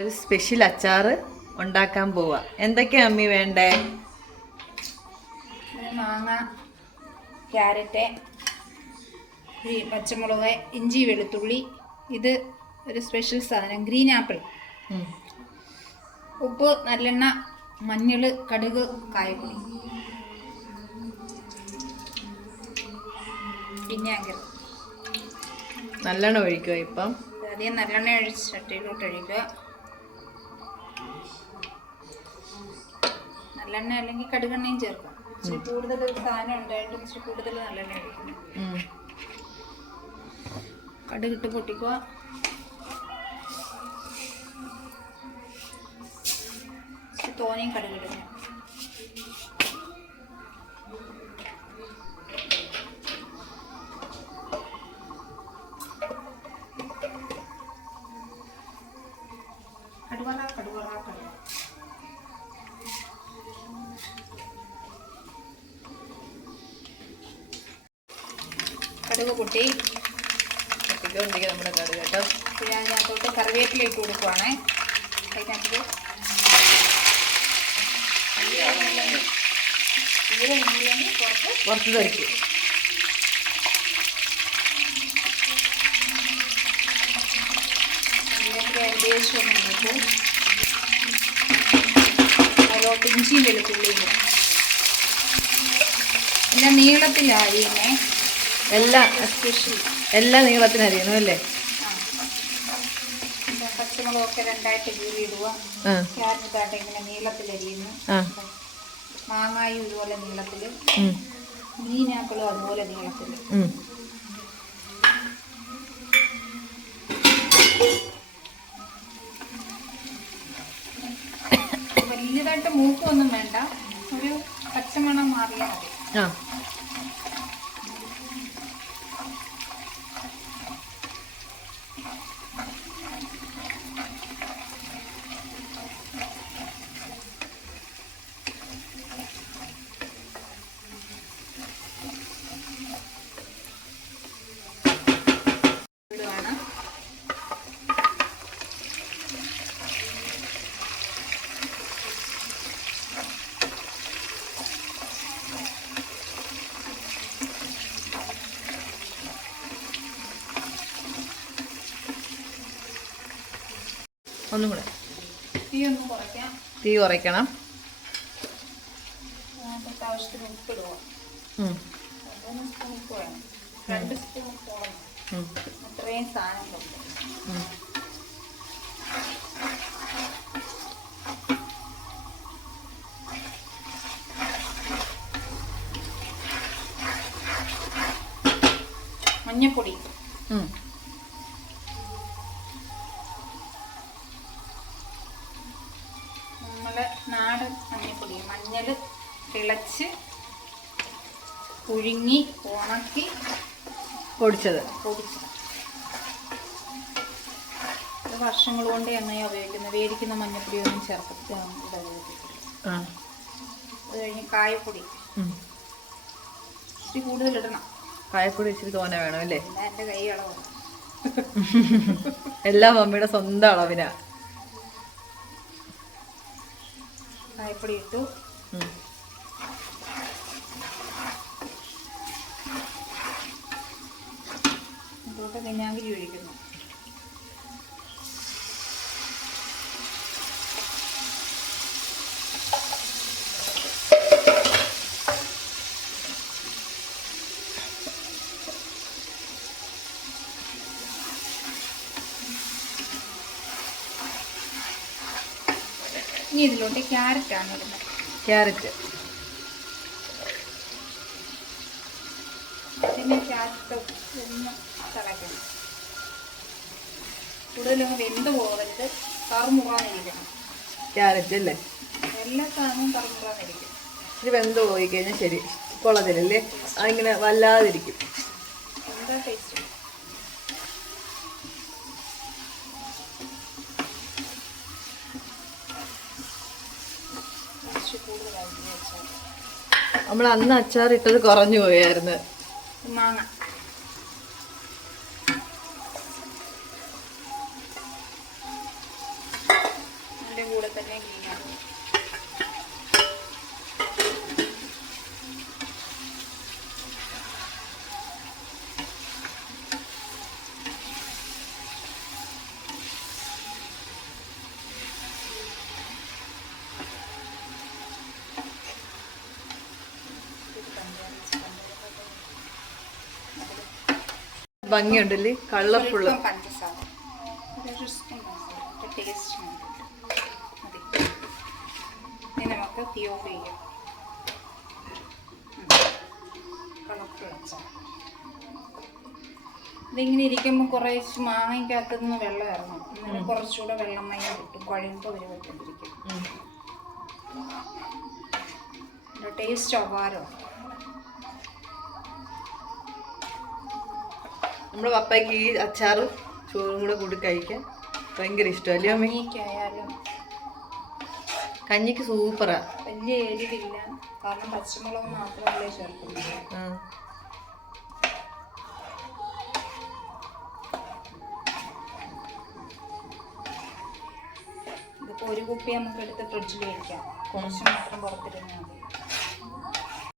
ഒരു സ്പെഷ്യൽ അച്ചാർ ഉണ്ടാക്കാൻ പോവാ. എന്തൊക്കെയാ അമ്മി വേണ്ടേ? മാങ്ങ, ക്യാരറ്റ്, പച്ചമുളക്, ഇഞ്ചി, വെളുത്തുള്ളി. ഇത് ഒരു സ്പെഷ്യൽ സാധനം ഗ്രീൻ ആപ്പിൾ, ഉപ്പ്, നല്ലെണ്ണ, മഞ്ഞൾ, കടുക്, കായപ്പൊടി, വിനാഗിരി. നല്ലെണ്ണ ഒഴിക്കുക. ഇപ്പം ആദ്യം നല്ലെണ്ണ ഒഴിച്ച് ചട്ടിയിലോട്ട് ഒഴിക്കുക. നല്ലെണ്ണ അല്ലെങ്കിൽ കടുകെണ്ണയും ചേർക്കാം. ഇച്ചിരി കൂടുതൽ സാധനം ഉണ്ടായിട്ടും ഇച്ചിരി കൂടുതൽ നല്ലെണ്ണ ഒഴിക്കണം. കടുകിട്ട് പൊട്ടിക്കുക. തോനെയും കടുകിടുക. കടുക് പൊട്ടി പൊട്ടിക്കൊണ്ടിരിക്കുക നമ്മുടെ കടുക് കേട്ടോ. പിന്നെ അതിനകത്തോട്ട് കറിവേപ്പില ഇട്ട് കൊടുക്കുവാണേ. അതിനകത്ത് കുറച്ച് തരിക്കും. ഏകദേശം ഒന്ന് നോക്കും. അതിലോട്ട് ഇഞ്ചിയും വെളുത്തുള്ളിയും എല്ലാം നീളത്തിലരിയണേ. എല്ലാ നീളത്തിനരിയണം അല്ലേ? പച്ചമുളകൊക്കെ രണ്ടായിട്ട് കീറി ഇടുക. ക്യാരറ്റായിട്ട് ഇങ്ങനെ നീളത്തിലരിയുന്നു. മാങ്ങായും ഇതുപോലെ നീളത്തില്, ഗ്രീൻ ആപ്പിളും അതുപോലെ നീളത്തില്. വലിയതായിട്ട് മൂക്കൊന്നും വേണ്ട, ഒരു പച്ചമണം മാറിയാൽ മതി. ഒന്നും കൂടെ തീ കുറയ്ക്കണം. ആവശ്യത്തിന് ഉപ്പിടുക. 1 സ്പൂൺ ഉപ്പ് വേണം. 2 സ്പൂൺ ഉപ്പ്. അത്രയും സാധനം മഞ്ഞപ്പൊടി, നമ്മളെ നാടൻ മഞ്ഞപ്പൊടി. മഞ്ഞൾ തിളച്ച് പുഴുങ്ങി ഉണക്കി പൊടിച്ചത്. ഇത് വർഷങ്ങൾ കൊണ്ട് എണ്ണയാണ് ഉപയോഗിക്കുന്നത്. വേടിക്കുന്ന മഞ്ഞപ്പൊടി ഒന്നും ചേർത്തിട്ട് അത് കഴിഞ്ഞ് കായപ്പൊടി ഇച്ചിരി കൂടുതൽ ഇടണം. കായപ്പൊടി ഇച്ചിരി തോനെ വേണം അല്ലേ? എൻ്റെ കൈ അളവാണ്. എല്ലാ മമ്മിയുടെ സ്വന്തം അളവിനാ കായപ്പൊടി ഇട്ടു. ഇതിലോട്ട് വിനാഗിരി ഒഴിക്കുന്നു. ഇനി ഇതിലോട്ട് ക്യാരറ്റാണ് ഇടുന്നത്. ക്യാരറ്റ് പിന്നെ ക്യാരറ്റ് ഒന്ന് തിളയ്ക്കണം. കൂടുതലൊന്ന് വെന്ത് പോകരുത്, കറുമുറാന്നിരിക്കണം. ക്യാരറ്റ് അല്ലേ? എല്ലാ സാധനവും കറുമുറാന്നിരിക്കും. ഇച്ചിരി വെന്ത് പോയി കഴിഞ്ഞാൽ ശരി കൊള്ളത്തില്ലല്ലേ? അതിങ്ങനെ വല്ലാതിരിക്കും. എന്താ ടേസ്റ്റ്. നമ്മൾ അന്ന് അച്ചാർ ഇട്ടത് കുറഞ്ഞു പോയായിരുന്നു. മാങ്ങ കൂടെ തന്നെ ക്ലീൻ ആക്കും. ഭംഗിയുണ്ടല്ലേ, കളർഫുള്ള്. സ്വല്പം പഞ്ചസാര, ജസ്റ്റ് ടേസ്റ്റിന് മതി. ഇനി നമുക്ക് തീ ഓഫ് ചെയ്യാം. കളർഫുൾ അച്ചാർ. ഇതിങ്ങനെ ഇരിക്കുമ്പോൾ കുറേശ്ശെ മാങ്ങയ്ക്കകത്ത് നിന്ന് വെള്ളം ഇറങ്ങും. എന്നിട്ട് കുറച്ചുകൂടെ വെള്ളം മയം കിട്ടും, കുഴയുമ്പോൾ ഒരു വെട്ടിരിക്കും. ടേസ്റ്റ് അപാരമാണ്. നമ്മുടെ പപ്പയ്ക്ക് ഈ അച്ചാറ് ചോറും കൂടെ കൂടി കഴിക്കാൻ ഭയങ്കര ഇഷ്ടമല്ലേ അമ്മ? കഞ്ഞിക്കായാലും കഞ്ഞിക്ക് സൂപ്പറാ. വലിയ എരിവില്ല, കാരണം പച്ചമുളക് മാത്രമല്ലേ ചേർക്കുന്നത്. ഇതിപ്പോൾ ഒരു കുപ്പി നമുക്ക് എടുത്ത് ഫ്രിഡ്ജിൽ വയ്ക്കാം, കുറച്ച് മാത്രം പുറത്തിരുന്നാൽ മതി.